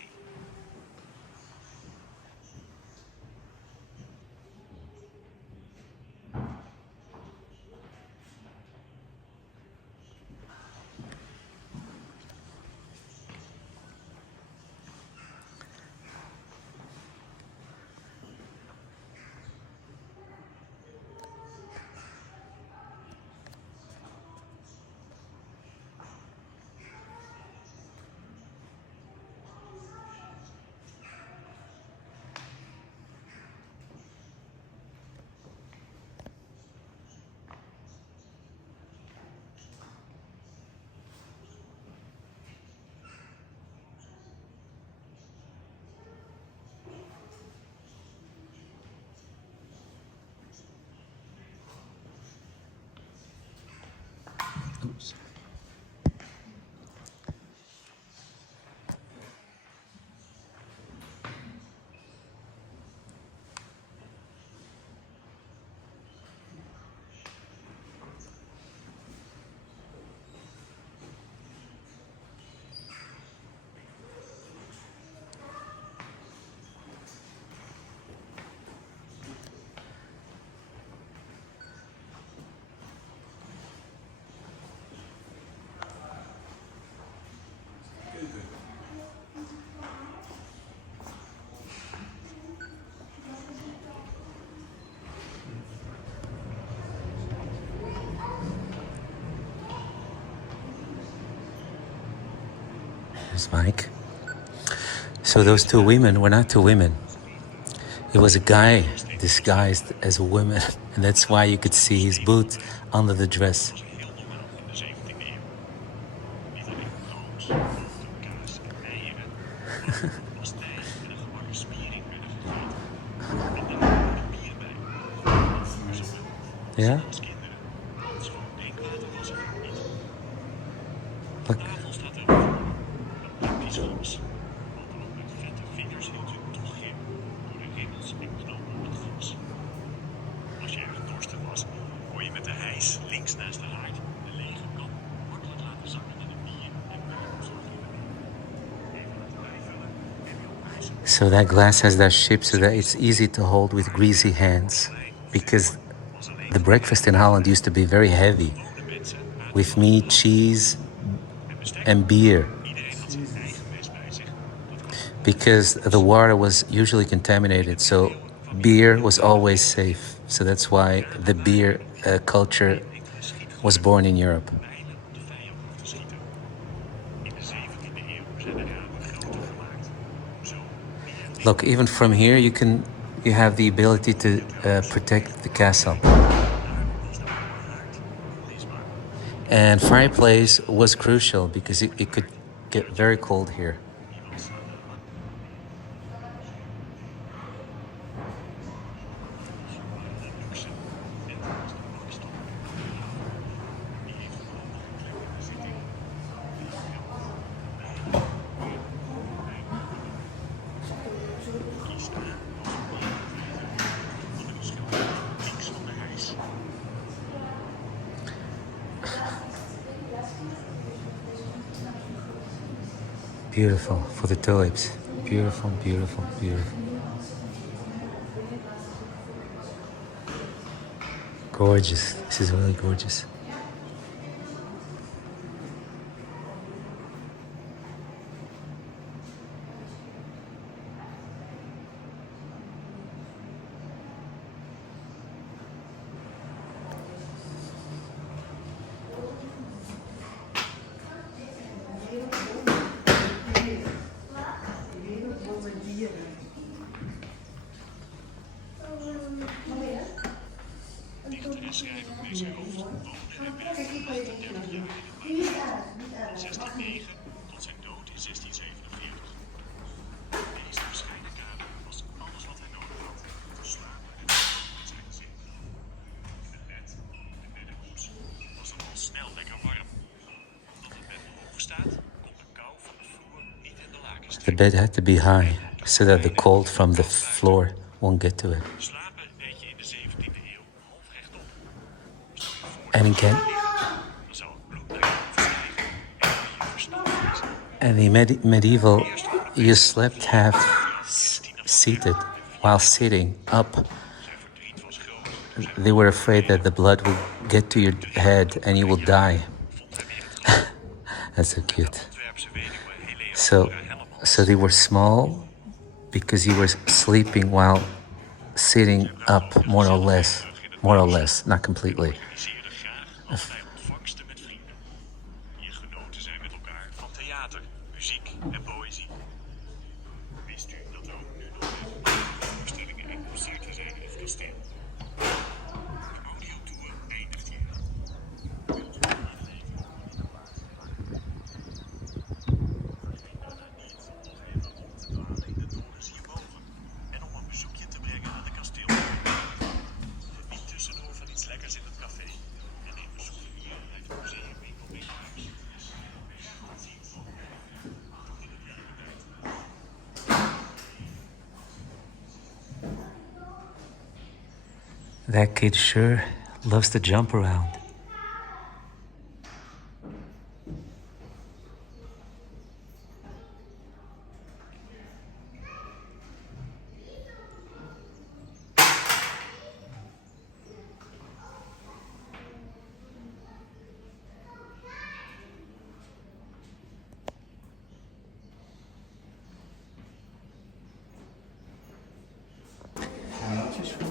Oops. There's Mike. So those two women were not two women. It was a guy disguised as a woman, and that's why you could see his boot under the dress. Was heel normaal in de 17e eeuw. Niet alleen brood, boter, kaas en eieren, maar ook pastei en een gebakken spiering werden gegeten. En daar hoorde bier bij. Yeah? Als kinderen. Schoon drinkwater was er niet. Look. De tafel staat erover. Een praktisch glas. Want ook met vette vingers hield u toegim door de ribbels en knopen op het glas. Als je erg dorstig was, kon je met de hijs links naast de haard de lege kan makkelijk laten zakken naar de bier en beurtzorging. Even laten bijvullen en weer opwijzen. So that glass has that shape so that it's easy to hold with greasy hands. Because the breakfast in Holland used to be very heavy with meat, cheese, and beer. Iedereen had zijn eigen mes bij zich. Because the water was usually contaminated, so beer was always safe. So that's why the beer culture was born in Europe. Bijlen om de vijand af te schieten. In de 17e eeuw zijn de ramen groter gemaakt. Zo bier. Look, even from here you have the ability to protect the castle. Was de haard leesbaar. And fireplace was crucial because it could get very cold here. Beautiful for the tulips. Beautiful, beautiful, beautiful. Gorgeous. This is really gorgeous. Dichteren schrijven bij zijn hoofd wonen en werken 38 jaar in het Muiderslot. Van 1609 tot zijn dood in 1647. Deze bescheiden kamer was alles wat hij nodig had om te slapen en te eten met zijn gezin. Het bed, de beddengoed, was dan al snel lekker warm. Omdat het bed nog open staat, komt de kou van de vloer niet in de lakens The trekken. bed had to be high so that the cold from the floor won't get to it. Slapen deed je in de 17e eeuw half rechtop. Stel je voor And dat je again, gaat liggen, dan zou het bloed naar je overstijgen en kan je versneld verliezen. and the medieval, you slept half seated while sitting up. Zijn verdriet was groot. They were afraid that the blood would get to your head and you will die. Vond hij weer het geluk. That's so cute. Antwerpse weduwe Helene So, Hellemans. so they were small because you were sleeping while sitting up, more or less, not completely. Organiseerde graag allerlei ontvangsten met vrienden. Hier genoten zij met elkaar van theater, muziek en poëzie. Wist u dat er ook nu nog voorstellingen en concerten zijn in het kasteel? De audiotour eindigt hier. Wilt u er even over de plaats maken? Vergeet daarna niet nog even rond te dwalen in de torens hierboven en om een bezoekje te brengen aan de kasteel. Geniet tussendoor van iets lekkers in het café en neem een souvenir uit het museumwinkel mee naar huis. Tot ziens. Tot in het nieuwe tijd. That kid sure loves to jump around.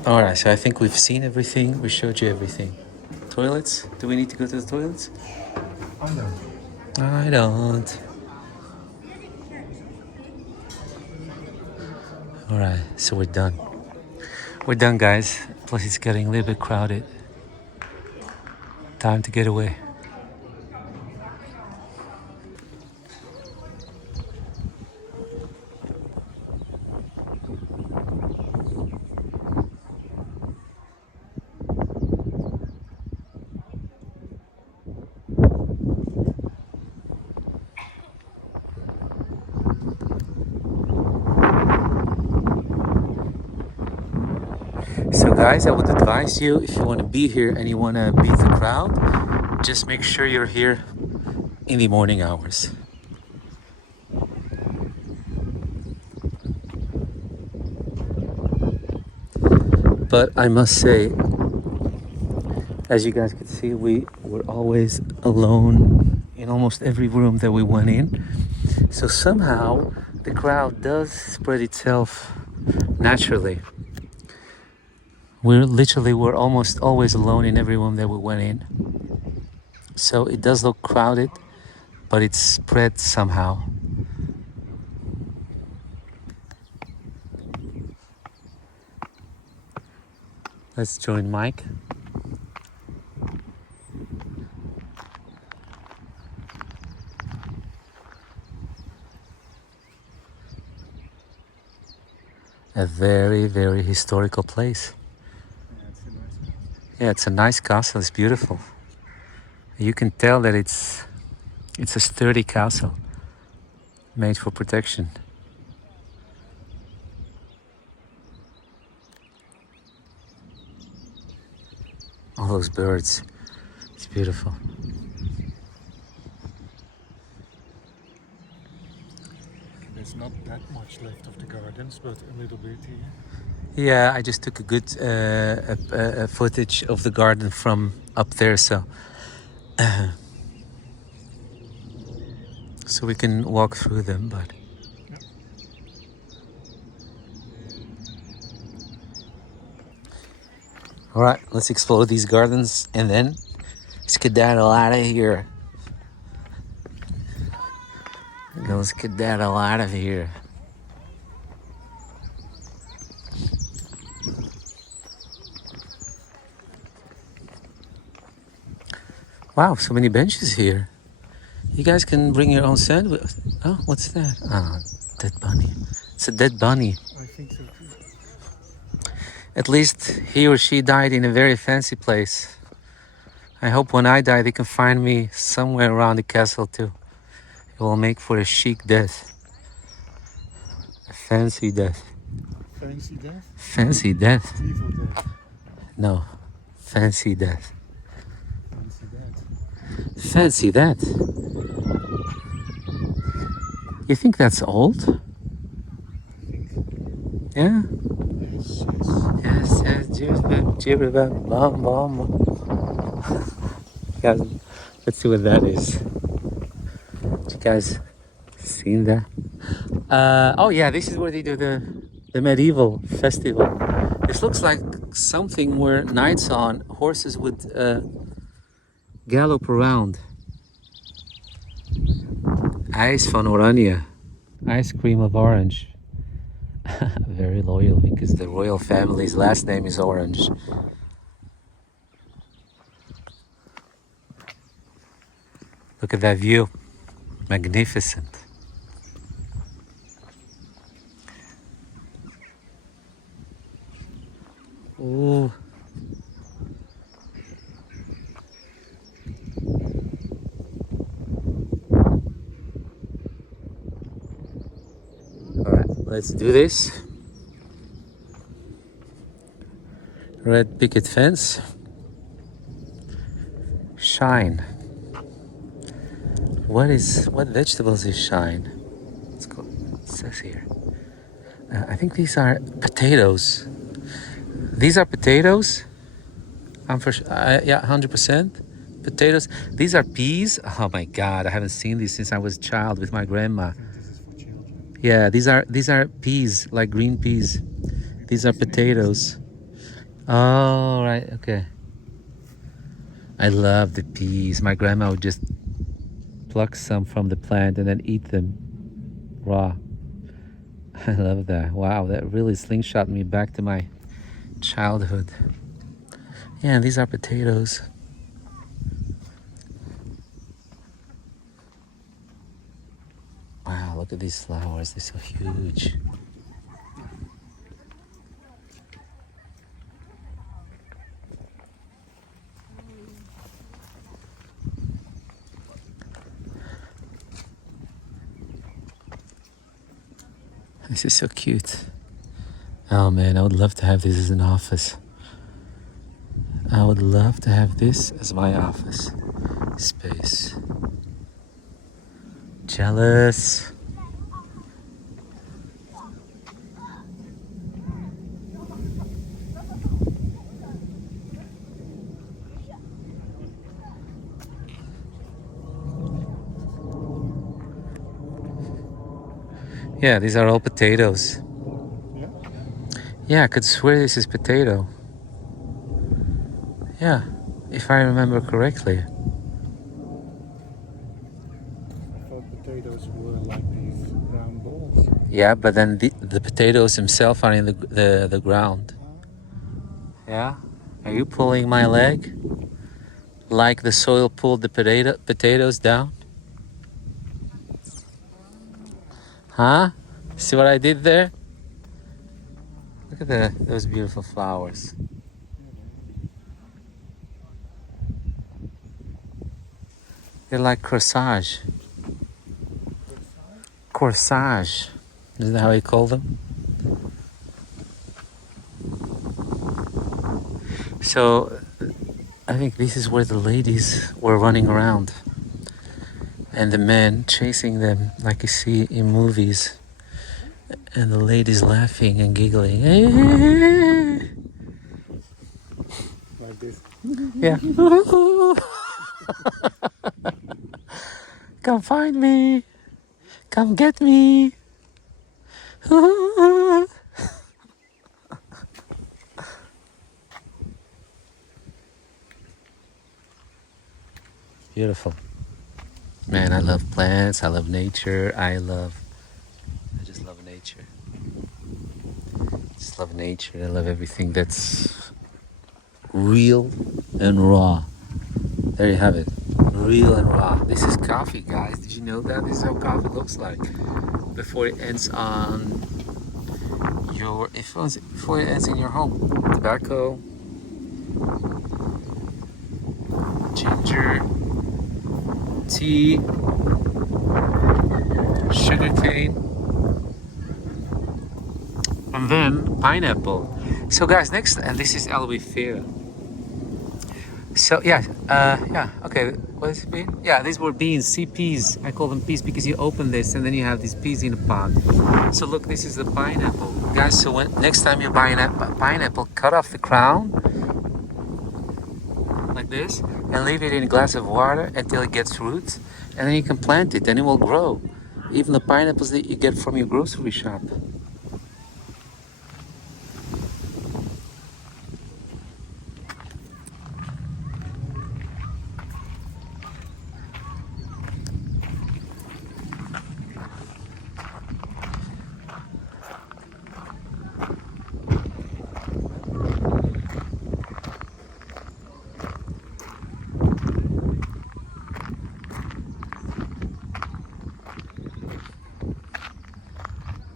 All right, so I think we've seen everything. We showed you everything. Toilets? Do we need to go to the toilets? I don't. I don't. All right, so we're done. We're done, guys. Plus, it's getting a little bit crowded. Time to get away. So guys, I would advise you, if you want to be here and you want to beat the crowd, just make sure you're here in the morning hours. But I must say, as you guys could see, we were always alone in almost every room that we went in. So somehow the crowd does spread itself naturally. We're almost always alone in every room that we went in. So it does look crowded, but it's spread somehow. Let's join Mike. A very, very historical place. Yeah, it's a nice castle. It's beautiful. You can tell that it's a sturdy castle, made for protection. All those birds. It's beautiful. There's not that much left of the gardens, but a little bit here. Yeah, I just took a good footage of the garden from up there, so so we can walk through them. But all right, let's explore these gardens and then skedaddle out of here. Go skedaddle out of here. Wow, so many benches here. You guys can bring your own sandwich. Oh, what's that? Oh, dead bunny. It's a dead bunny. I think so too. At least he or she died in a very fancy place. I hope when I die they can find me somewhere around the castle too. It will make for a chic death. A fancy death. Fancy death? Fancy death? Evil death. No. Fancy death. Fancy death. Fancy that. You think that's old? I think. Yeah? Yes, Yes, jibba, bum, bum. Guys, let's see what that is. You guys seen that? Oh yeah, this is where they do the medieval festival. This looks like something where knights on horses would gallop around. Ijs van Oranje. Ice cream of orange. Very loyal because the royal family's last name is Orange. Look at that view. Magnificent. Ooh. All right, let's do this. Red picket fence. Shine. What vegetables is shine? Let's go. It says here. I think these are potatoes. These are potatoes. I'm for sure. Yeah, 100%. Potatoes. These are peas. Oh my God, I haven't seen these since I was a child with my grandma. I think this is for children. Yeah, these are peas, like green peas. These are potatoes. Oh, right, okay. I love the peas. My grandma would just pluck some from the plant and then eat them raw. I love that. Wow, that really slingshot me back to my childhood. Yeah, these are potatoes. Wow, look at these flowers. They're so huge. This is so cute. Oh man, I would love to have this as an office. I would love to have this as my office space. Jealous. Yeah, these are all potatoes. Yeah? Yeah, I could swear this is potato. Yeah, if I remember correctly. I thought potatoes were like these round balls. Yeah, but then the potatoes themselves are in the ground. Yeah? Are you pulling my leg? Like the soil pulled the potatoes down? Huh? See what I did there? Look at those beautiful flowers. They're like corsage. Corsage. Isn't that how you call them? So, I think this is where the ladies were running around. And the men chasing them like you see in movies. And the lady's laughing and giggling. Like this. Yeah. Come find me. Come get me. Beautiful. Man, I love plants. I love nature. I just love nature. Just love nature. I love everything that's real and raw. There you have it. Real and raw. This is coffee, guys. Did you know that? This is how coffee looks like before it ends on before it ends in your home. Tobacco, ginger, tea, sugarcane, and then pineapple. So guys, next, and this is albufeira. So yeah, okay, what is it mean? Yeah, these were beans, sea peas. I call them peas because you open this and then you have these peas in a pot. So look, this is the pineapple. Guys, so next time you're buying a pineapple, cut off the crown, like this, and leave it in a glass of water until it gets roots, and then you can plant it and it will grow. Even the pineapples that you get from your grocery shop.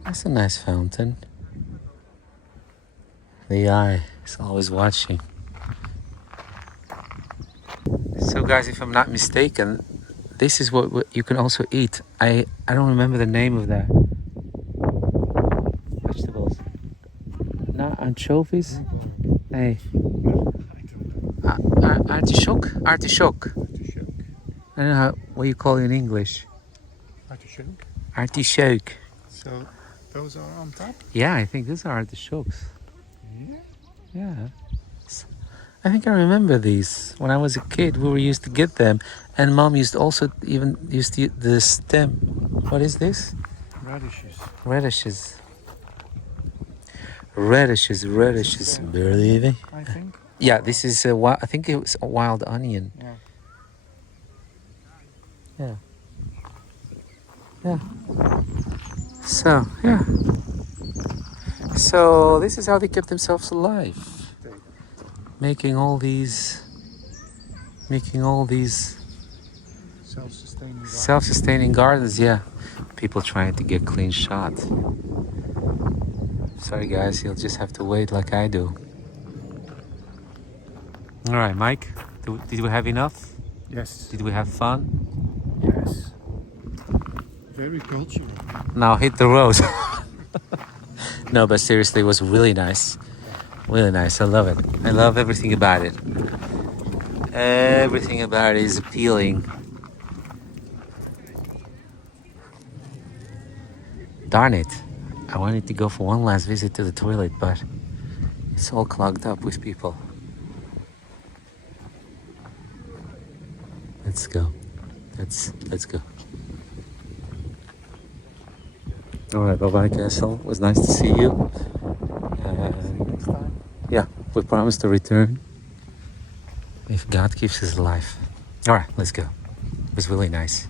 That's a nice fountain. The eye is always watching. So guys, if I'm not mistaken, this is what you can also eat. I don't remember the name of that. Vegetables. Not anchovies? Hey. Artichoke? Artichoke. I don't know what you call it in English. Artichoke. Artichoke. So those are on top? Yeah, I think these are artichokes. Yeah. Yeah. I think I remember these. When I was a kid, we were used to get them. And Mom used to eat the stem. What is this? Radishes. Radishes. Radishes. Barely. I think. Yeah, this is I think it was a wild onion. Yeah. Yeah. Yeah. So, yeah. So, this is how they kept themselves alive. Making all these self-sustaining gardens, yeah. People trying to get clean shot. Sorry guys, you'll just have to wait like I do. All right, Mike, did we have enough? Yes. Did we have fun? Yes. Very cultural. Now hit the road. No, but seriously, it was really nice. Really nice. I love it. I love everything about it. Everything about it is appealing. Darn it. I wanted to go for one last visit to the toilet, but it's all clogged up with people. Let's go. Let's go. All right, bye-bye, Castle. It was nice to see you. Next time. Yeah, we promise to return if God keeps us alive. All right, let's go. It was really nice.